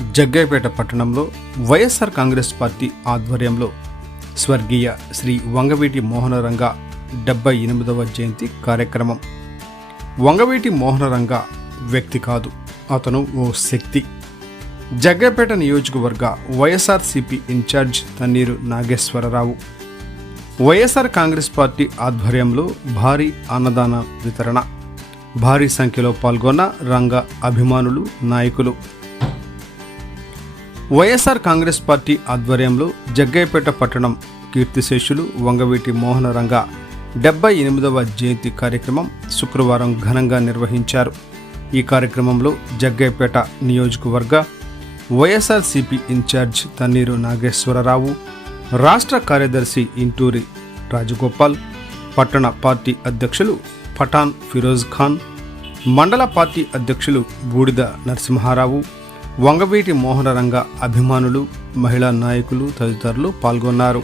జగ్గైపేట పట్టణంలో వైఎస్ఆర్ కాంగ్రెస్ పార్టీ ఆధ్వర్యంలో స్వర్గీయ శ్రీ వంగవీటి మోహనరంగ డెబ్బై ఎనిమిదవ జయంతి కార్యక్రమం. వంగవీటి మోహనరంగ వ్యక్తి కాదు అతను ఓ శక్తి. జగ్గైపేట నియోజకవర్గ YSRCP in-charge Tanneeru Nageswararao. YSR Congress party ఆధ్వర్యంలో భారీ అన్నదాన వితరణ. భారీ సంఖ్యలో పాల్గొన్న రంగ అభిమానులు నాయకులు. వైఎస్ఆర్ కాంగ్రెస్ పార్టీ ఆధ్వర్యంలో జగ్గయ్యపేట పట్టణం కీర్తిశేషులు వంగవీటి మోహనరంగ డెబ్బై ఎనిమిదవ జయంతి కార్యక్రమం శుక్రవారం ఘనంగా నిర్వహించారు. ఈ కార్యక్రమంలో జగ్గయ్యపేట నియోజకవర్గ వైఎస్ఆర్సీపీ ఇన్ఛార్జ్ తన్నీరు నాగేశ్వరరావు రాష్ట్ర కార్యదర్శి ఇంటూరి రాజగోపాల్ పట్టణ పార్టీ అధ్యక్షులు పఠాన్ ఫిరోజ్ ఖాన్ మండల పార్టీ అధ్యక్షులు బూడిద నరసింహారావు వంగవీటి మోహనరంగ అభిమానులు మహిళా నాయకులు తదితరులు పాల్గొన్నారు.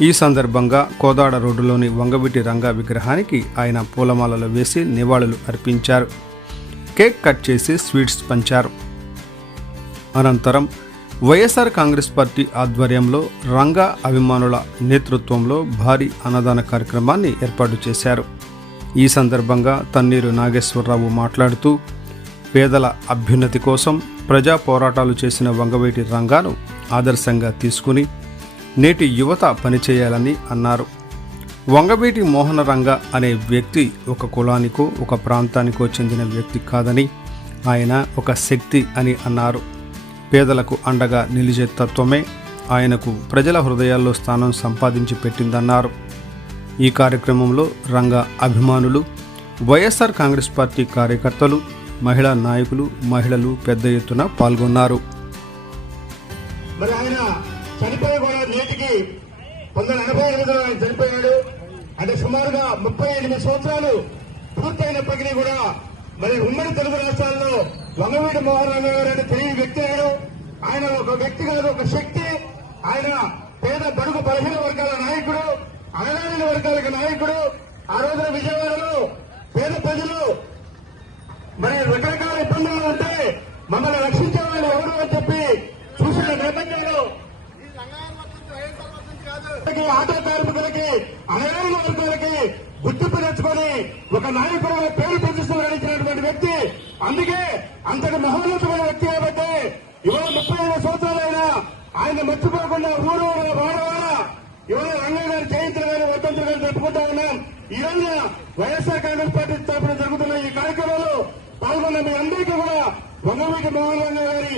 ఈ సందర్భంగా కోదాడ రోడ్డులోని వంగవీటి రంగ విగ్రహానికి ఆయన పూలమాలలు వేసి నివాళులు అర్పించారు. కేక్ కట్ చేసి స్వీట్స్ పంచారు. అనంతరం వైఎస్ఆర్ కాంగ్రెస్ పార్టీ ఆధ్వర్యంలో రంగా అభిమానుల నేతృత్వంలో భారీ అన్నదాన కార్యక్రమాన్ని ఏర్పాటు చేశారు. ఈ సందర్భంగా తన్నీరు నాగేశ్వరరావు మాట్లాడుతూ పేదల అభ్యున్నతి కోసం ప్రజా పోరాటాలు చేసిన వంగవేటి రంగాను ఆదర్శంగా తీసుకుని నేటి యువత పనిచేయాలని అన్నారు. వంగవీటి మోహన రంగ అనే వ్యక్తి ఒక కులానికో ఒక ప్రాంతానికో చెందిన వ్యక్తి కాదని ఆయన ఒక శక్తి అని అన్నారు. పేదలకు అండగా నిలిచే తత్వమే ఆయనకు ప్రజల హృదయాల్లో స్థానం సంపాదించి పెట్టిందన్నారు. ఈ కార్యక్రమంలో రంగ అభిమానులు వైఎస్ఆర్ కాంగ్రెస్ పార్టీ కార్యకర్తలు మహిళా నాయకులు మహిళలు పెద్ద ఎత్తున పాల్గొన్నారు. మరి ఆయన చనిపోయి కూడా నేటికి పంతొమ్మిది ఎనభై ఎనిమిదిలో ఆయన చనిపోయాడు. అంటే సుమారుగా ముప్పై ఎనిమిది సంవత్సరాలు పూర్తయినప్పటికీ కూడా మరి ఉమ్మడి తెలుగు రాష్ట్రాల్లో వంగవీటి మోహన్ రంగ గారు తెలియని వ్యక్తి అయ్యారు ఆయన ఒక వ్యక్తి కాదు ఒక శక్తి. ఆయన పేద బడుగు బలహీన వర్గాల నాయకుడు అణగారిన వర్గాలకు నాయకుడు. ఆ రోజున విజయవాడలో పేద ప్రజలు మరి రకరకాల ఇబ్బందులు ఉంటే మమ్మల్ని రక్షించే వాళ్ళు ఎవరు అని చెప్పి చూసిన నేపథ్యంలో ఆటో కార్మికులకి అనగారిన వర్గాలకి గుర్తింపు తెచ్చుకొని ఒక నాయకుడు పేరు ప్రతిష్టలు గడించినటువంటి వ్యక్తి. అందుకే అంతటి మహోన్నతమైన వ్యక్తి కాబట్టి ఇవాళ ముప్పై ఐదు సంవత్సరాలైనా ఆయన మర్చిపోకుండా ఊరు వాడవాడ ఇవాళ రంగయ్య గారి జయంతులు గారి వర్ధంతులు గారు జరుపుకుంటా ఉన్నాం. ఈ రోజున వైఎస్ఆర్ కాంగ్రెస్ పార్టీ స్థాపన జరుగుతున్న ఈ కార్యక్రమంలో పాల్గొన్న మీ అందరికీ కూడా వంగవీటి మోహన్ గారి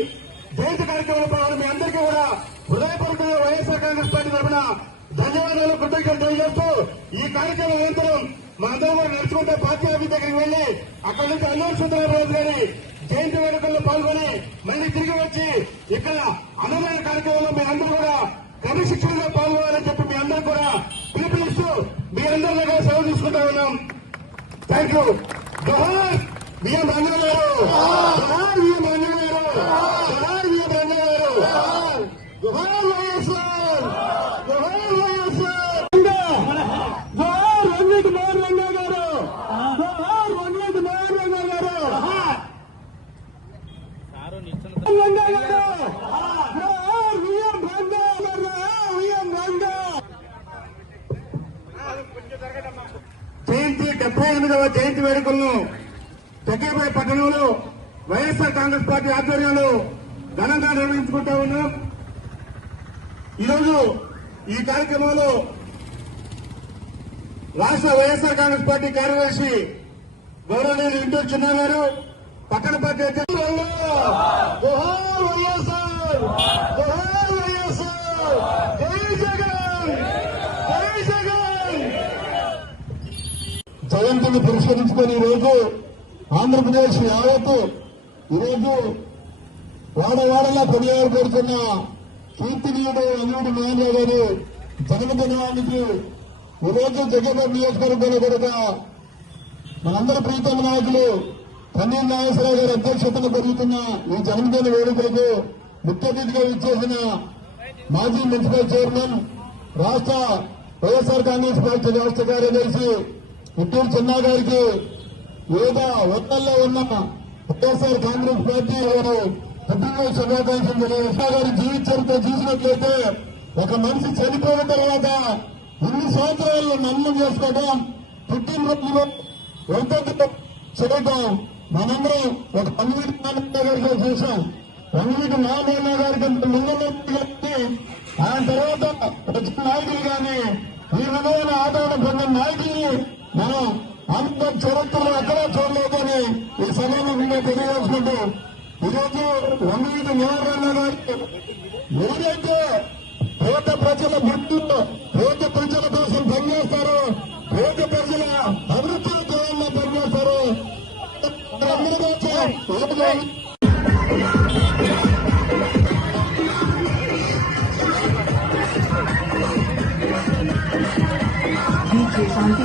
జయంతి కార్యక్రమంలో పాల్గొన్న మీ అందరికీ కూడా హృదయపూర్వకంగా వైఎస్ఆర్ కాంగ్రెస్ పార్టీ తరఫున ధన్యవాదాలు కృతజ్ఞతలు తెలియజేస్తూ ఈ కార్యక్రమం అనంతరం మా కూడా నడుచుకుంటే పార్టీ ఆఫీస్ దగ్గరికి వెళ్ళి అక్కడి నుంచి అల్లూరు సుందరరాజు గారి జయంతి వేడుకల్లో పాల్గొని మళ్ళీ తిరిగి వచ్చి ఇక్కడ అన్నదాన కార్యక్రమంలో మీ అందరూ కూడా క్రమశిక్షణలో పాల్గొనాలని చెప్పి మీ అందరూ కూడా పిలుపునిస్తూ మీ అందరిలో కూడా సెలవు తీసుకుంటా ఉన్నాం. థ్యాంక్ యూ జోహార్ విఎం గారు జోహార్ విఎం రంగ గారు జోహార్ విఎం రంగ గారు జోహార్ వైఎస్ఆర్ జోహార్ వైఎస్ఆర్ జోహార్ రంగీటి మోహన్ రంగ గారు! జోహార్ రంగీటి మోహన్ గారు! గారు! జోహార్ విఎం గారు విఎం జయంతి డెబ్బై ఎనిమిదవ జయంతి వేడుకలను దగ్గరపై పట్టణంలో వైఎస్ఆర్ కాంగ్రెస్ పార్టీ ఆధ్వర్యంలో ఘనంగా నిర్వహించుకుంటా ఉన్నాం. ఈరోజు ఈ కార్యక్రమంలో రాష్ట్ర వైఎస్ఆర్ కాంగ్రెస్ పార్టీ కార్యదర్శి గౌరవనీయులు ఇంటూరు చిన్న గారు పక్కన పార్టీ అధ్యక్షులు జగన్! జయంతిని పురస్కరించుకొని ఈరోజు ఆంధ్రప్రదేశ్ యావత్తు ఈరోజు వాడవాడలా కొనియాడబడుతున్న కీర్తినీయుడు అల్లుడు మహేంద్ర గారి జన్మదినానికి ఈరోజు జగన్ నియోజకవర్గంలో కూడా మనందరి ప్రీతమ నాయకులు పన్నీర్ నాగేశ్వరరావు గారి అధ్యక్షతన జరుగుతున్న ఈ జన్మదిన వేడుకలకు ముఖ్య అతిథిగా ఇచ్చేసిన మాజీ మున్సిపల్ చైర్మన్ రాష్ట్ర వైఎస్ఆర్ కాంగ్రెస్ పార్టీ రాష్ట్ర కార్యదర్శి పుత్తూరు చిన్నా గారికి లేదా ఒత్తిళ్ళలో ఉన్న వైఎస్ఆర్ కాంగ్రెస్ పార్టీ వారు పుట్టినరోజు శుభాకాంక్షలు తెలియజేస్తా గారి జీవిత చరిత్ర చూసినట్లయితే ఒక మనిషి చనిపోయిన తర్వాత ఇన్ని సంవత్సరాలు మరణం చేసుకోవడం పుట్టినరోజులో వర్ధంతి చేయటం మనందరం ఒక పండుగ గారితో చూసాం పండుగ నారాయణ గారికి ముందు ఆ తర్వాత వచ్చిన నాయకులు కానీ ఈ విధమైన ఆదరణ పొందిన నాయకుల్ని మనం అంత చరిత్రలో ఎక్కడా చూడలేదని ఈ సమావేశంగా తెలియజేసుకుంటూ ఈరోజు వంగీటి నివారణ ఏదైతే పేద ప్రజల భక్తులు పేద ప్రజల కోసం పనిచేస్తారో పేద ప్రజల అభివృద్ధి చేయాలని పనిచేస్తారు అందరూ వచ్చి शांति